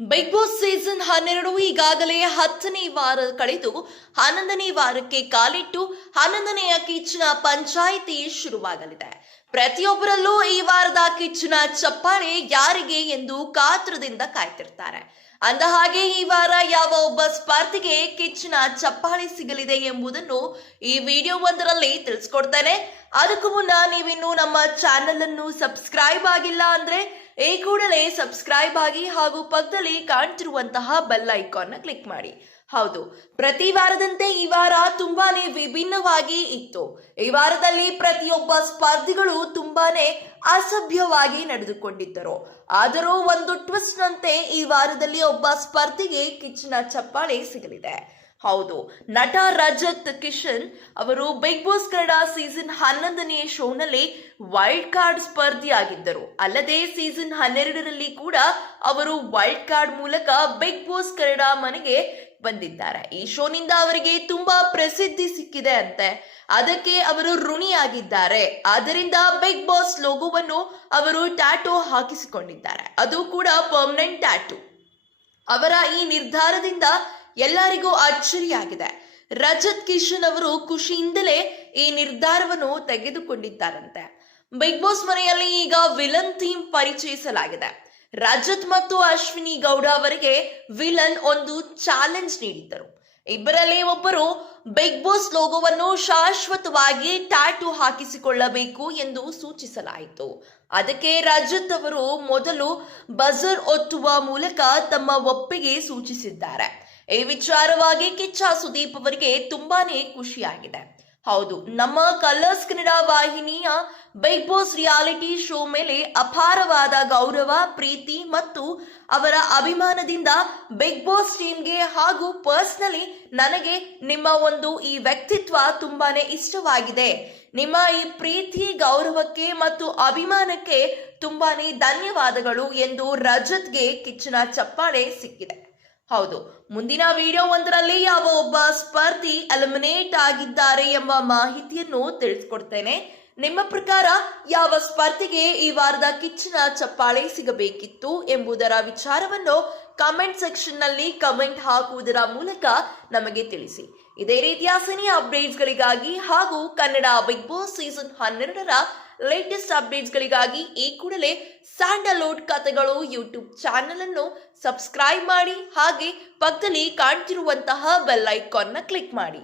Big Boss season ಹನ್ನೆರಡು ಈಗಾಗಲೇ ಹತ್ತನೇ ವಾರ ಕಳೆದು ಹನ್ನೊಂದನೇ ವಾರಕ್ಕೆ ಕಾಲಿಟ್ಟು ಹನ್ನೊಂದನೆಯ ಕಿಚ್ಚಿನ ಪಂಚಾಯಿತಿ ಶುರುವಾಗಲಿದೆ. ಪ್ರತಿಯೊಬ್ಬರಲ್ಲೂ ಈ ವಾರದ ಕಿಚ್ಚಿನ ಚಪ್ಪಾಳೆ ಯಾರಿಗೆ ಎಂದು ಕಾತುರದಿಂದ ಕಾಯ್ತಿರ್ತಾರೆ. ಅಂದ ಹಾಗೆ ಈ ವಾರ ಯಾವ ಒಬ್ಬ ಸ್ಪರ್ಧಿಗೆ ಕಿಚ್ಚಿನ ಚಪ್ಪಾಳೆ ಸಿಗಲಿದೆ ಎಂಬುದನ್ನು ಈ ವಿಡಿಯೋ ಒಂದರಲ್ಲಿ ತಿಳಿಸ್ಕೊಡ್ತೇನೆ. ಅದಕ್ಕೂ ಮುನ್ನ ನೀವಿನ್ನು ನಮ್ಮ ಚಾನೆಲ್ ಅನ್ನು ಸಬ್ಸ್ಕ್ರೈಬ್ ಆಗಿಲ್ಲ ಅಂದ್ರೆ ಈ ಕೂಡಲೇ ಸಬ್ಸ್ಕ್ರೈಬ್ ಆಗಿ ಹಾಗೂ ಪಕ್ಕದಲ್ಲಿ ಕಾಣ್ತಿರುವಂತಹ ಬೆಲ್ ಐಕಾನ್ ಕ್ಲಿಕ್ ಮಾಡಿ. ಹೌದು, ಪ್ರತಿ ವಾರದಂತೆ ಈ ವಾರ ತುಂಬಾನೇ ವಿಭಿನ್ನವಾಗಿ ಇತ್ತು. ಈ ವಾರದಲ್ಲಿ ಪ್ರತಿಯೊಬ್ಬ ಸ್ಪರ್ಧಿಗಳು ತುಂಬಾನೇ ಅಸಭ್ಯವಾಗಿ ನಡೆದುಕೊಂಡಿದ್ದರು. ಆದರೂ ಒಂದು ಟ್ವಿಸ್ಟ್ ನಂತೆ ಈ ವಾರದಲ್ಲಿ ಒಬ್ಬ ಸ್ಪರ್ಧಿಗೆ ಕಿಚ್ಚಿನ ಚಪ್ಪಾಳೆ ಸಿಗಲಿದೆ. ಹೌದು. ನಟ ರಜತ್ ಕಿಶನ್ ಅವರು ಬಿಗ್ ಬಾಸ್ ಕನ್ನಡ ಸೀಸನ್ ಹನ್ನೊಂದನೇ ಶೋನಲ್ಲಿ ವೈಲ್ಡ್ ಕಾರ್ಡ್ ಸ್ಪರ್ಧಿಯಾಗಿದ್ದರು. ಅಲ್ಲದೆ ಸೀಸನ್ ಹನ್ನೆರಡರಲ್ಲಿ ಕೂಡ ಅವರು ವೈಲ್ಡ್ ಕಾರ್ಡ್ ಮೂಲಕ ಬಿಗ್ ಬಾಸ್ ಕನ್ನಡ ಮನೆಗೆ ಬಂದಿದ್ದಾರೆ. ಈ ಶೋನಿಂದ ಅವರಿಗೆ ತುಂಬಾ ಪ್ರಸಿದ್ಧಿ ಸಿಕ್ಕಿದೆ ಅಂತೆ. ಅದಕ್ಕೆ ಅವರು ಋಣಿಯಾಗಿದ್ದಾರೆ. ಆದ್ದರಿಂದ ಬಿಗ್ ಬಾಸ್ ಲೋಗೋವನ್ನು ಅವರು ಟ್ಯಾಟೋ ಹಾಕಿಸಿಕೊಂಡಿದ್ದಾರೆ. ಅದು ಕೂಡ ಪರ್ಮನೆಂಟ್ ಟ್ಯಾಟೋ. ಅವರ ಈ ನಿರ್ಧಾರದಿಂದ ಎಲ್ಲರಿಗೂ ಅಚ್ಚರಿಯಾಗಿದೆ ರಜತ್ ಕಿಶನ್ ಅವರು ಖುಷಿಯಿಂದಲೇ ಈ ನಿರ್ಧಾರವನ್ನು ತೆಗೆದುಕೊಂಡಿದ್ದಾರಂತೆ. ಬಿಗ್ ಬಾಸ್ ಮನೆಯಲ್ಲಿ ಈಗ ವಿಲನ್ ಥೀಮ್ ಪರಿಚಯಿಸಲಾಗಿದೆ. ರಜತ್ ಮತ್ತು ಅಶ್ವಿನಿ ಗೌಡ ಅವರಿಗೆ ವಿಲನ್ ಒಂದು ಚಾಲೆಂಜ್ ನೀಡಿದ್ದರು. ಇಬ್ಬರಲ್ಲಿ ಒಬ್ಬರು ಬಿಗ್ ಬಾಸ್ ಲೋಗೋವನ್ನು ಶಾಶ್ವತವಾಗಿ ಟ್ಯಾಟು ಹಾಕಿಸಿಕೊಳ್ಳಬೇಕು ಎಂದು ಸೂಚಿಸಲಾಯಿತು. ಅದಕ್ಕೆ ರಜತ್ ಅವರು ಮೊದಲು ಬಜರ್ ಒತ್ತುವ ಮೂಲಕ ತಮ್ಮ ಒಪ್ಪಿಗೆ ಸೂಚಿಸಿದ್ದಾರೆ. ಈ ವಿಚಾರವಾಗಿ ಕಿಚ್ಚ ಸುದೀಪ್ ಅವರಿಗೆ ತುಂಬಾನೇ ಖುಷಿಯಾಗಿದೆ. ಹೌದು, ನಮ್ಮ ಕಲರ್ಸ್ ಕನ್ನಡ ವಾಹಿನಿಯ ಬಿಗ್ ಬಾಸ್ ರಿಯಾಲಿಟಿ ಶೋ ಮೇಲೆ ಅಪಾರವಾದ ಗೌರವ, ಪ್ರೀತಿ ಮತ್ತು ಅವರ ಅಭಿಮಾನದಿಂದ ಬಿಗ್ ಬಾಸ್ ಟೀಮ್ಗೆ ಹಾಗೂ ಪರ್ಸ್ನಲಿ ನನಗೆ ನಿಮ್ಮ ಒಂದು ಈ ವ್ಯಕ್ತಿತ್ವ ತುಂಬಾನೇ ಇಷ್ಟವಾಗಿದೆ. ನಿಮ್ಮ ಈ ಪ್ರೀತಿ, ಗೌರವಕ್ಕೆ ಮತ್ತು ಅಭಿಮಾನಕ್ಕೆ ತುಂಬಾನೇ ಧನ್ಯವಾದಗಳು ಎಂದು ರಜತ್ಗೆ ಕಿಚ್ಚನ ಚಪ್ಪಾಳೆ ಸಿಕ್ಕಿದೆ. ಹೌದು. ಮುಂದಿನ ವಿಡಿಯೋ ಒಂದರಲ್ಲಿ ಯಾವ ಒಬ್ಬ ಸ್ಪರ್ಧಿ ಎಲಿಮಿನೇಟ್ ಆಗಿದ್ದಾರೆ ಎಂಬ ಮಾಹಿತಿಯನ್ನು ತಿಳಿಸ್ಕೊಡ್ತೇನೆ. ನಿಮ್ಮ ಪ್ರಕಾರ ಯಾವ ಸ್ಪರ್ಧಿಗೆ ಈ ವಾರದ ಕಿಚ್ಚಿನ ಚಪ್ಪಾಳೆ ಸಿಗಬೇಕಿತ್ತು ಎಂಬುದರ ವಿಚಾರವನ್ನು ಕಮೆಂಟ್ ಸೆಕ್ಷನ್ನಲ್ಲಿ ಕಮೆಂಟ್ ಹಾಕುವುದರ ಮೂಲಕ ನಮಗೆ ತಿಳಿಸಿ. ಇದೇ ರೀತಿಯ ಸಿನಿ ಅಪ್ಡೇಟ್ಸ್ಗಳಿಗಾಗಿ ಹಾಗೂ ಕನ್ನಡ ಬಿಗ್ ಬಾಸ್ ಸೀಸನ್ ಹನ್ನೆರಡರ ಲೇಟೆಸ್ಟ್ ಅಪ್ಡೇಟ್ಸ್ಗಳಿಗಾಗಿ ಈ ಕೂಡಲೇ ಸ್ಯಾಂಡಲ್ವುಡ್ ಕಥೆಗಳು ಯೂಟ್ಯೂಬ್ ಚಾನೆಲ್ ಅನ್ನು ಸಬ್ಸ್ಕ್ರೈಬ್ ಮಾಡಿ ಹಾಗೆ ಪಕ್ಕದಲ್ಲಿ ಕಾಣ್ತಿರುವಂತಹ ಬೆಲ್ ಐಕಾನ್ನ ಕ್ಲಿಕ್ ಮಾಡಿ.